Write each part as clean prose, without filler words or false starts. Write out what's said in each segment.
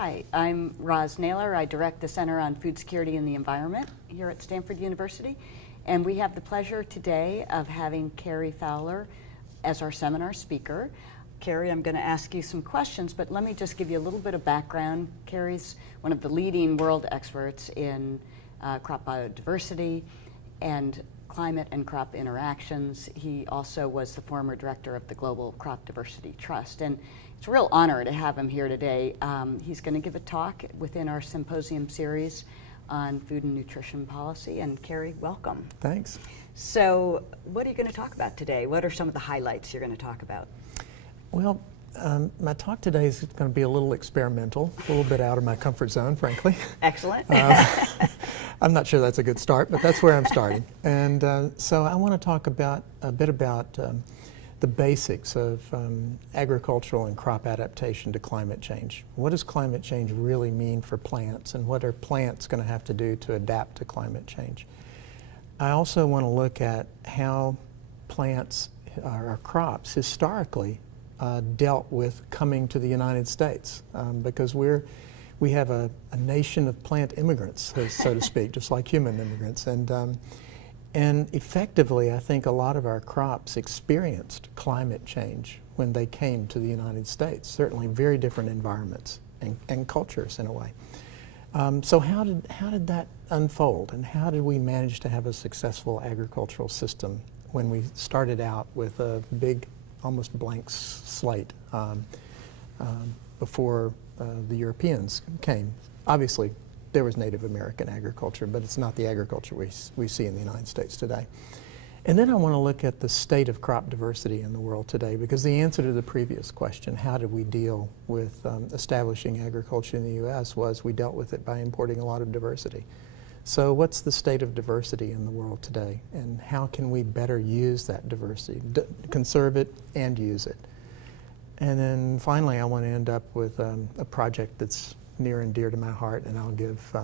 Hi, I'm Roz Naylor. I direct the Center on Food Security and the Environment here at Stanford University. And we have the pleasure today of having Cary Fowler as our seminar speaker. Cary, I'm going to ask you some questions, but let me just give you a little bit of background. Cary's one of the leading world experts in crop biodiversity and climate and crop interactions. He also was the former director of the Global Crop Diversity Trust. And it's a real honor to have him here today. He's going to give a talk within our symposium series on food and nutrition policy. And Cary, welcome. Thanks. So what are you going to talk about today? What are some of the highlights you're going to talk about? Well, my talk today is going to be a little experimental, a little bit out of my comfort zone, frankly. Excellent. I'm not sure that's a good start, but that's where I'm starting. And so I want to talk a bit about the basics of agricultural and crop adaptation to climate change. What does climate change really mean for plants, and what are plants going to have to do to adapt to climate change? I also want to look at how plants or crops historically dealt with coming to the United States, because we have a nation of plant immigrants, so to speak, just like human immigrants. And effectively, I think a lot of our crops experienced climate change when they came to the United States, certainly very different environments and cultures in a way. So how did that unfold, and how did we manage to have a successful agricultural system when we started out with a big, almost blank slate before the Europeans came? Obviously, there was Native American agriculture, but it's not the agriculture we see in the United States today. And then I want to look at the state of crop diversity in the world today, because the answer to the previous question, how did we deal with establishing agriculture in the U.S., was we dealt with it by importing a lot of diversity. So what's the state of diversity in the world today, and how can we better use that diversity, conserve it and use it? And then finally, I want to end up with a project that's near and dear to my heart, and I'll give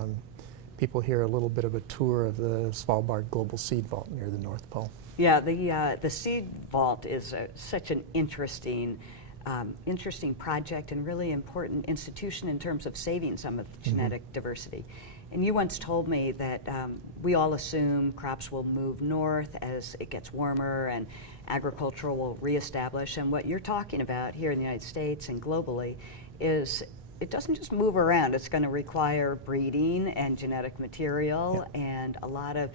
people here a little bit of a tour of the Svalbard Global Seed Vault near the North Pole. Yeah, the Seed Vault is such an interesting project and really important institution in terms of saving some of the genetic diversity. And you once told me that we all assume crops will move north as it gets warmer and agriculture will reestablish. And what you're talking about here in the United States and globally is it doesn't just move around. It's going to require breeding and genetic material and a lot of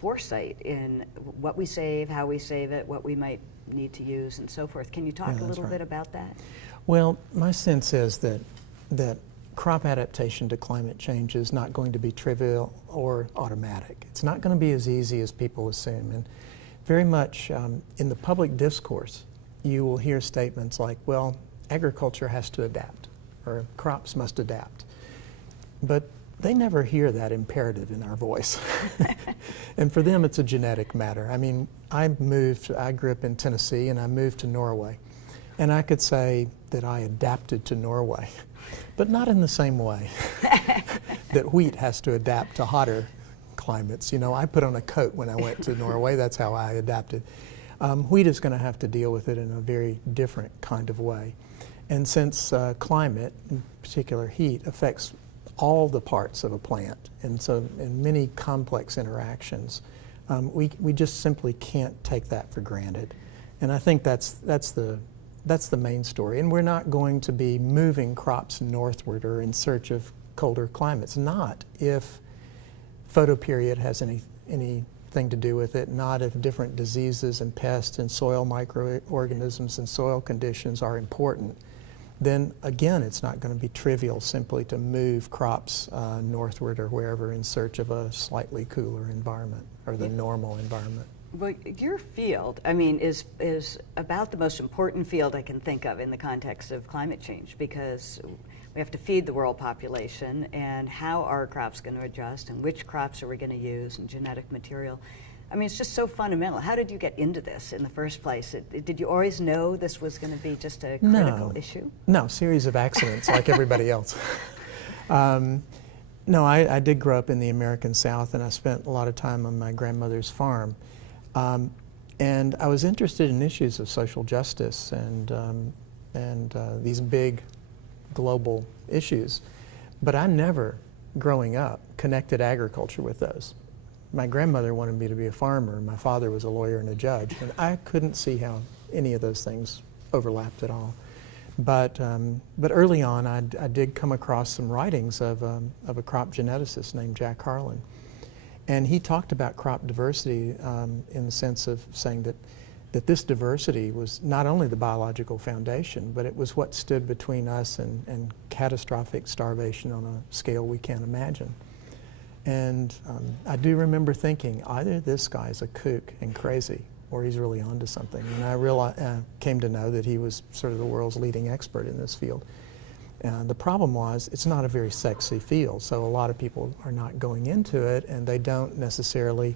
foresight in what we save, how we save it, what we might need to use, and so forth. Can you talk a little bit about that? Well, my sense is that crop adaptation to climate change is not going to be trivial or automatic. It's not going to be as easy as people assume. And very much in the public discourse, you will hear statements like, well, agriculture has to adapt, or crops must adapt. But they never hear that imperative in our voice. And for them, it's a genetic matter. I mean, I grew up in Tennessee, and I moved to Norway. And I could say that I adapted to Norway, but not in the same way that wheat has to adapt to hotter climates. You know, I put on a coat when I went to Norway. That's how I adapted. Wheat is going to have to deal with it in a very different kind of way. And since climate, in particular heat, affects all the parts of a plant, and so in many complex interactions, we just simply can't take that for granted. And I think that's the main story. And we're not going to be moving crops northward or in search of colder climates, not if photoperiod has anything to do with it, not if different diseases and pests and soil microorganisms and soil conditions are important. Then again, it's not going to be trivial simply to move crops northward or wherever in search of a slightly cooler environment, or the normal environment. Well, your field, I mean, is about the most important field I can think of in the context of climate change, because we have to feed the world population, and how are crops going to adjust, and which crops are we going to use, and genetic material. I mean, it's just so fundamental. How did you get into this in the first place? Did you always know this was going to be just a critical issue? No, series of accidents like everybody else. No, I did grow up in the American South, and I spent a lot of time on my grandmother's farm. And I was interested in issues of social justice and these big global issues. But I never, growing up, connected agriculture with those. My grandmother wanted me to be a farmer. My father was a lawyer and a judge. And I couldn't see how any of those things overlapped at all. But early on, I did come across some writings of a crop geneticist named Jack Harlan. And he talked about crop diversity in the sense of saying that this diversity was not only the biological foundation, but it was what stood between us and catastrophic starvation on a scale we can't imagine. And I do remember thinking, either this guy's a kook and crazy, or he's really onto something. And I came to know that he was sort of the world's leading expert in this field. The problem was, it's not a very sexy field, so a lot of people are not going into it, and they don't necessarily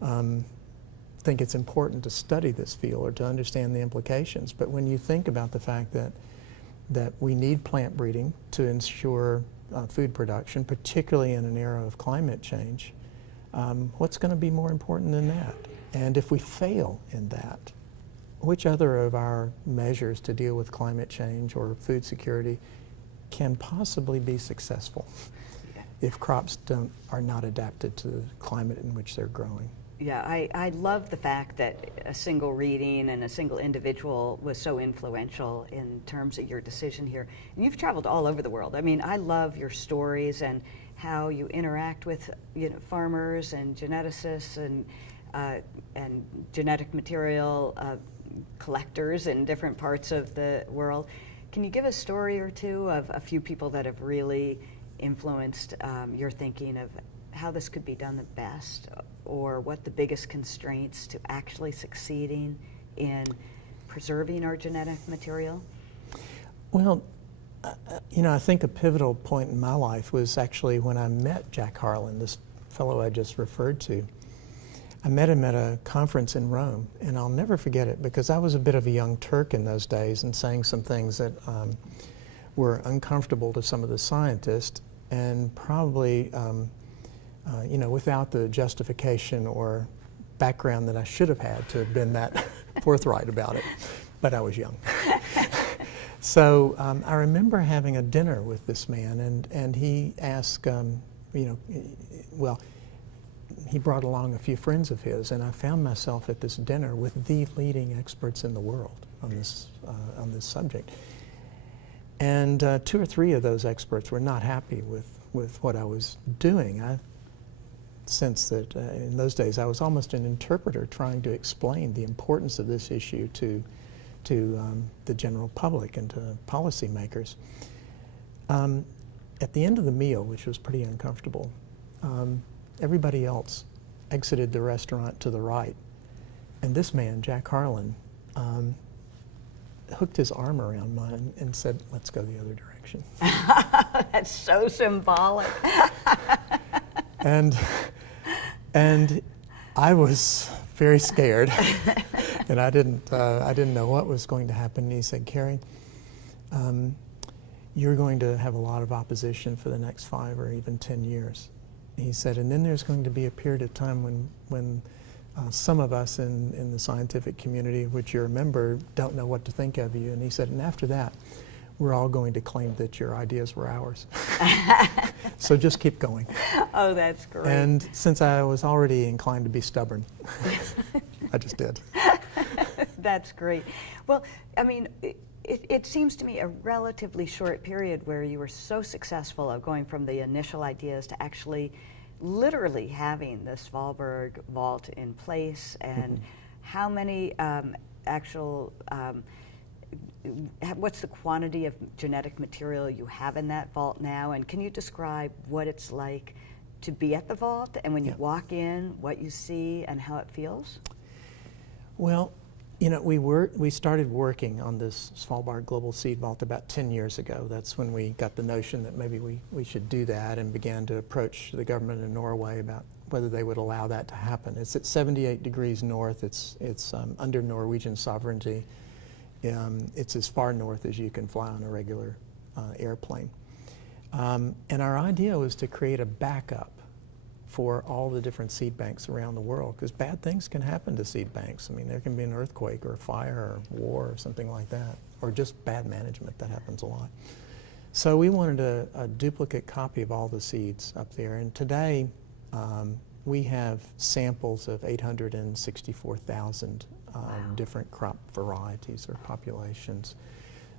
think it's important to study this field or to understand the implications. But when you think about the fact that we need plant breeding to ensure food production, particularly in an era of climate change, what's going to be more important than that? And if we fail in that, which other of our measures to deal with climate change or food security can possibly be successful if crops are not adapted to the climate in which they're growing? Yeah, I love the fact that a single reading and a single individual was so influential in terms of your decision here. And you've traveled all over the world. I mean, I love your stories and how you interact with farmers and geneticists and genetic material collectors in different parts of the world. Can you give a story or two of a few people that have really influenced your thinking of how this could be done the best, or what the biggest constraints to actually succeeding in preserving our genetic material? Well, I think a pivotal point in my life was actually when I met Jack Harlan, this fellow I just referred to. I met him at a conference in Rome, and I'll never forget it because I was a bit of a young Turk in those days and saying some things that were uncomfortable to some of the scientists, and probably without the justification or background that I should have had to have been that forthright about it, but I was young. So I remember having a dinner with this man, and he asked, he brought along a few friends of his, and I found myself at this dinner with the leading experts in the world on this subject. And 2 or 3 of those experts were not happy with what I was doing. I sensed that in those days I was almost an interpreter trying to explain the importance of this issue to the general public and to policymakers. At the end of the meal, which was pretty uncomfortable, everybody else exited the restaurant to the right. And this man, Jack Harlan, hooked his arm around mine and said, "Let's go the other direction." That's so symbolic. And I was very scared, and I didn't know what was going to happen. And he said, "Cary, you're going to have a lot of opposition for the next 5 or even 10 years." He said, "And then there's going to be a period of time when some of us in the scientific community, of which you're a member, don't know what to think of you." And he said, "And after that, we're all going to claim that your ideas were ours." So just keep going. Oh, that's great. And since I was already inclined to be stubborn, I just did. That's great. Well, I mean, it seems to me a relatively short period where you were so successful of going from the initial ideas to actually literally having the Svalbard vault in place, and how many what's the quantity of genetic material you have in that vault now, and can you describe what it's like to be at the vault, and when you walk in, what you see and how it feels? Well, we started working on this Svalbard Global Seed Vault about 10 years ago. That's when we got the notion that maybe we should do that, and began to approach the government in Norway about whether they would allow that to happen. It's at 78 degrees north. It's under Norwegian sovereignty. It's as far north as you can fly on a regular airplane. And our idea was to create a backup for all the different seed banks around the world, because bad things can happen to seed banks. I mean, there can be an earthquake or a fire or war or something like that, or just bad management. That happens a lot. So we wanted a duplicate copy of all the seeds up there, and today we have samples of 864,000 different crop varieties or populations.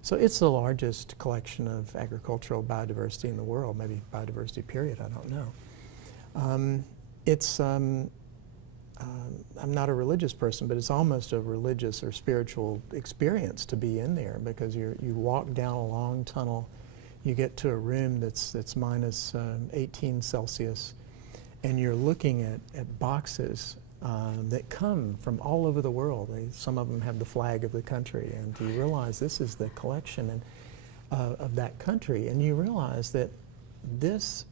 So it's the largest collection of agricultural biodiversity in the world, maybe biodiversity period, I don't know. I'm not a religious person, but it's almost a religious or spiritual experience to be in there, because you walk down a long tunnel, you get to a room that's minus 18 Celsius, and you're looking at boxes that come from all over the world. Some of them have the flag of the country, and you realize this is the collection of that country, and you realize that these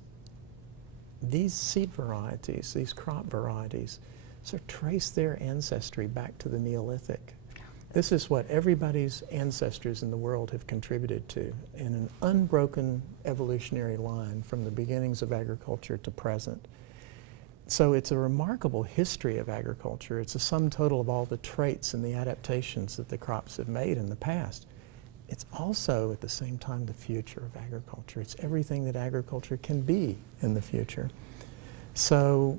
seed varieties, these crop varieties, sort of trace their ancestry back to the Neolithic. This is what everybody's ancestors in the world have contributed to in an unbroken evolutionary line from the beginnings of agriculture to present. So it's a remarkable history of agriculture. It's a sum total of all the traits and the adaptations that the crops have made in the past. It's also, at the same time, the future of agriculture. It's everything that agriculture can be in the future. So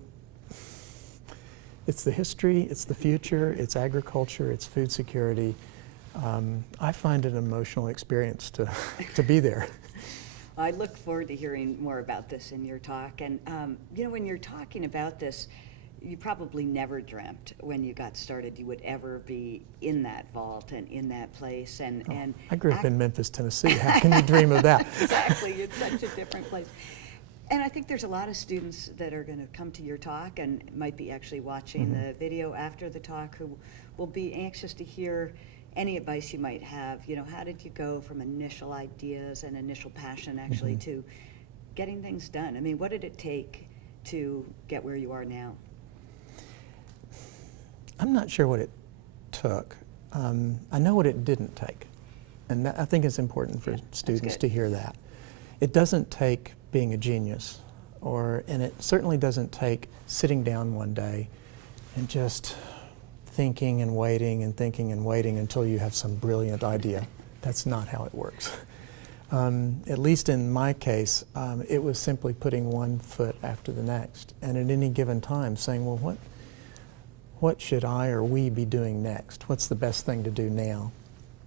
it's the history, it's the future, it's agriculture, it's food security. I find it an emotional experience to be there. I look forward to hearing more about this in your talk. And you know, when you're talking about this, you probably never dreamt when you got started you would ever be in that vault and in that place. And I grew up in Memphis, Tennessee. How can you dream of that? Exactly, it's such a different place. And I think there's a lot of students that are going to come to your talk and might be actually watching the video after the talk who will be anxious to hear any advice you might have. You know, how did you go from initial ideas and initial passion actually to getting things done? I mean, what did it take to get where you are now? I'm not sure what it took. I know what it didn't take. And I think it's important for students to hear that. It doesn't take being a genius, and it certainly doesn't take sitting down one day and just thinking and waiting until you have some brilliant idea. That's not how it works. At least in my case, it was simply putting one foot after the next, and at any given time saying, well, what should I or we be doing next? What's the best thing to do now?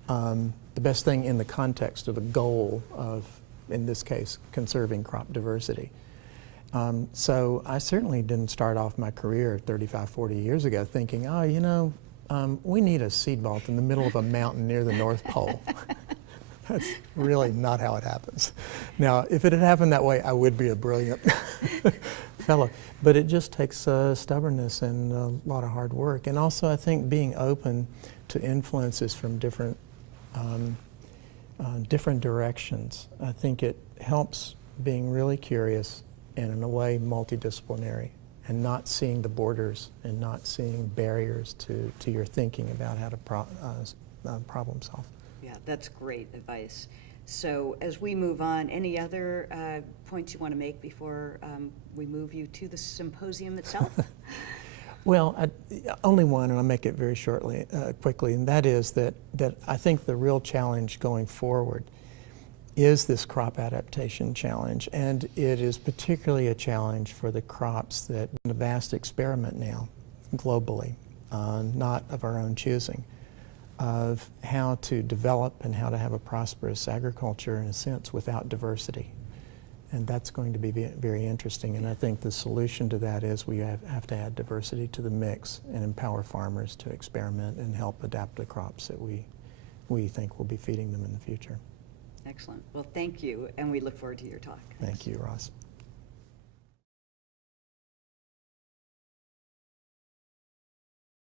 The best thing in the context of a goal of, in this case, conserving crop diversity. So I certainly didn't start off my career 35, 40 years ago thinking, oh, you know, we need a seed vault in the middle of a mountain near the North Pole. That's really not how it happens. Now, if it had happened that way, I would be a brilliant fellow. But it just takes stubbornness and a lot of hard work. And also, I think being open to influences from different directions. I think it helps being really curious and, in a way, multidisciplinary, and not seeing the borders and not seeing barriers to your thinking about how to problem solve. Yeah, that's great advice. So as we move on, any other points you want to make before we move you to the symposium itself? Well, only one, and I'll make it very quickly, and that is that I think the real challenge going forward is this crop adaptation challenge, and it is particularly a challenge for the crops that are a vast experiment now, globally, not of our own choosing, of how to develop and how to have a prosperous agriculture, in a sense, without diversity. And that's going to be very interesting. And I think the solution to that is we have to add diversity to the mix and empower farmers to experiment and help adapt the crops that we think will be feeding them in the future. Excellent. Well, thank you, and we look forward to your talk. Thank you, Ross.